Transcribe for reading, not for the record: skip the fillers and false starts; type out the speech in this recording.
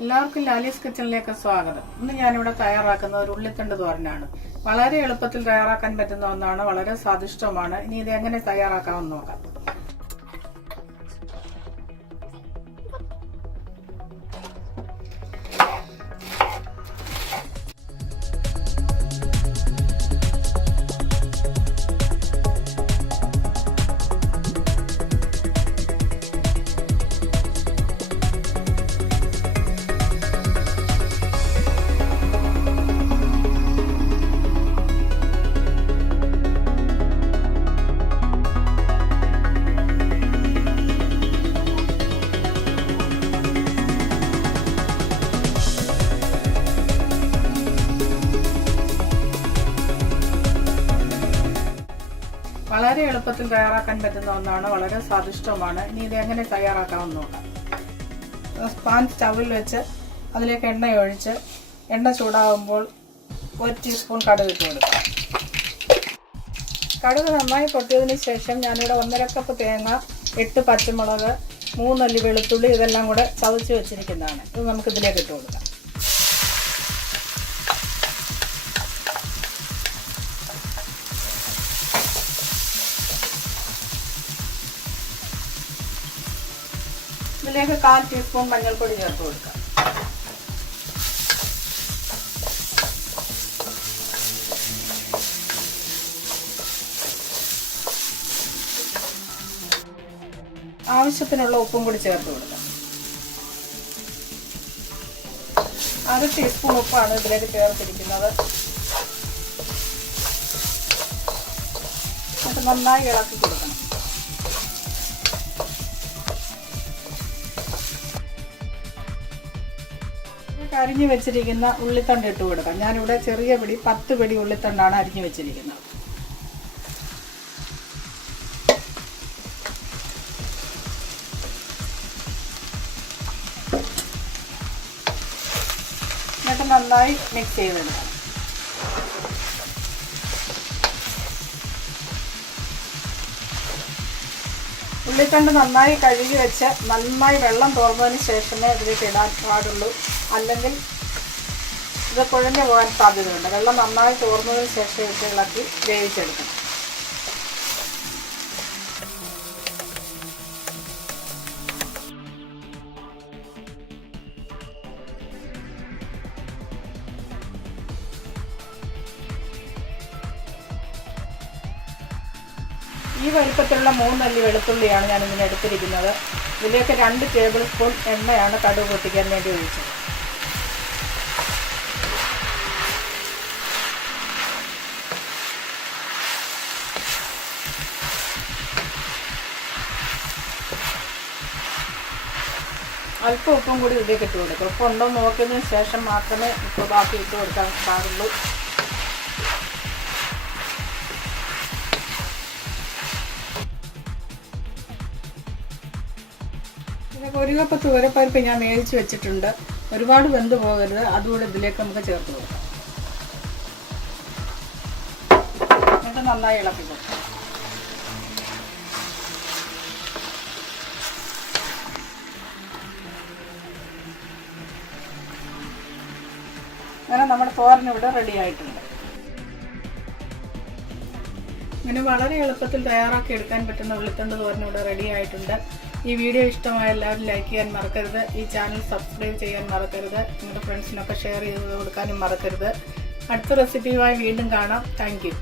എല്ലാവർക്കും ലാലീസ് കിച്ചണിലേക്ക് സ്വാഗതം. ഇന്ന് ഞാനിവിടെ തയ്യാറാക്കുന്ന ഒരു ഉള്ളിത്തണ്ട് തോരനാണ്. വളരെ എളുപ്പത്തിൽ തയ്യാറാക്കാൻ പറ്റുന്ന ഒന്നാണ്, വളരെ സ്വാദിഷ്ടവുമാണ്. ഇനി ഇത് എങ്ങനെ തയ്യാറാക്കാമെന്ന് നോക്കാം. വളരെ എളുപ്പത്തിൽ തയ്യാറാക്കാൻ പറ്റുന്ന ഒന്നാണ്, വളരെ സ്വാദിഷ്ടവുമാണ്. ഇനി ഇത് എങ്ങനെ തയ്യാറാക്കാമെന്ന് നോക്കാം. പാൻ സ്റ്റൗവിൽ വെച്ച് അതിലേക്ക് എണ്ണ ഒഴിച്ച് എണ്ണ ചൂടാകുമ്പോൾ 1 ടീസ്പൂൺ കടുക് ഇട്ട് കൊടുക്കാം. കടുക് നന്നായി പൊട്ടിയതിന് ശേഷം ഞാനിവിടെ 1.5 കപ്പ് തേങ്ങ, 8 പച്ചമുളക്, 3 അല്ലി വെളുത്തുള്ളി ഇതെല്ലാം കൂടെ ചതച്ച് വെച്ചിരിക്കുന്നതാണ്. ഇത് നമുക്ക് ഇതിലേക്ക് ഇട്ട് കൊടുക്കാം. ഇതിലേക്ക് 1/4 ടീസ്പൂൺ മഞ്ഞൾപ്പൊടി ചേർത്ത് കൊടുക്കാം. ആവശ്യത്തിനുള്ള ഉപ്പും കൂടി ചേർത്ത് കൊടുക്കാം. 1/2 ടീസ്പൂൺ ഉപ്പാണ് ഇതിലേക്ക് ചേർത്തിരിക്കുന്നത്. അത് നന്നായി ഇളക്കി കൊടുക്കണം. അരിഞ്ഞു വെച്ചിരിക്കുന്ന ഉള്ളിത്തണ്ട് ഇട്ട് കൊടുക്കാം. ഞാനിവിടെ ചെറിയ പിടി 10 പിടി ഉള്ളിത്തണ്ടാണ് അരിഞ്ഞു വെച്ചിരിക്കുന്നത്. എന്നിട്ട് നന്നായി മിക്സ് ചെയ്തെടുക്കാം. ഉള്ളിത്തണ്ട് നന്നായി കഴുകി വെച്ച് നന്നായി വെള്ളം തോർന്നതിന് ശേഷമേ ഇതിലേക്ക് ഇടാൻ പാടുള്ളൂ, അല്ലെങ്കിൽ ഇത് കുഴഞ്ഞു പോകാൻ സാധ്യതയുണ്ട്. വെള്ളം നന്നായി തോർന്നതിന് ശേഷം ഇട്ട് ഇളക്കി വേവിച്ചെടുക്കണം. ഈ വലുപ്പത്തിലുള്ള 3 അല്ലി വെളുത്തുള്ളിയാണ് ഞാൻ ഇതിന് എടുത്തിരിക്കുന്നത്. ഇതിലേക്ക് 2 ടേബിൾ സ്പൂൺ എണ്ണയാണ് കടുക് പൊട്ടിക്കാൻ വേണ്ടി ഒഴിച്ചത്. അല്പം ഉപ്പും കൂടി ഇതിലേക്ക് ഇട്ട് കൊടുക്കും. ഉപ്പ് ഉണ്ടോ നോക്കിയതിന് ശേഷം മാത്രമേ ഉപ്പ് ബാക്കി ഇട്ട് കൊടുക്കാൻ പാടുള്ളൂ. ഇതിലേക്ക് 1 കപ്പ് തുവരപ്പരിപ്പ് ഞാൻ വേവിച്ച് വെച്ചിട്ടുണ്ട്. ഒരുപാട് വെന്ത് പോകരുത്, അതുകൂടെ ഇതിലേക്ക് നമുക്ക് ചേർത്ത് കൊടുക്കാം. എന്നിട്ട് നന്നായി ഇളക്കി കൊടുക്കാം. അങ്ങനെ നമ്മുടെ തോരൻ ഇവിടെ റെഡി ആയിട്ടുണ്ട്. ഇങ്ങനെ വളരെ എളുപ്പത്തിൽ തയ്യാറാക്കി എടുക്കാൻ പറ്റുന്ന ഉള്ളിത്തണ്ട് തോരൻ ഇവിടെ റെഡി ആയിട്ടുണ്ട്. ഈ വീഡിയോ ഇഷ്ടമായ എല്ലാവരും ലൈക്ക് ചെയ്യാൻ മറക്കരുത്. ഈ ചാനൽ സബ്സ്ക്രൈബ് ചെയ്യാൻ മറക്കരുത്. നിങ്ങളുടെ ഫ്രണ്ട്സിനൊക്കെ ഷെയർ ചെയ്ത് കൊടുക്കാനും മറക്കരുത്. അടുത്ത റെസിപ്പിയുമായി വീണ്ടും കാണാം. Thank you.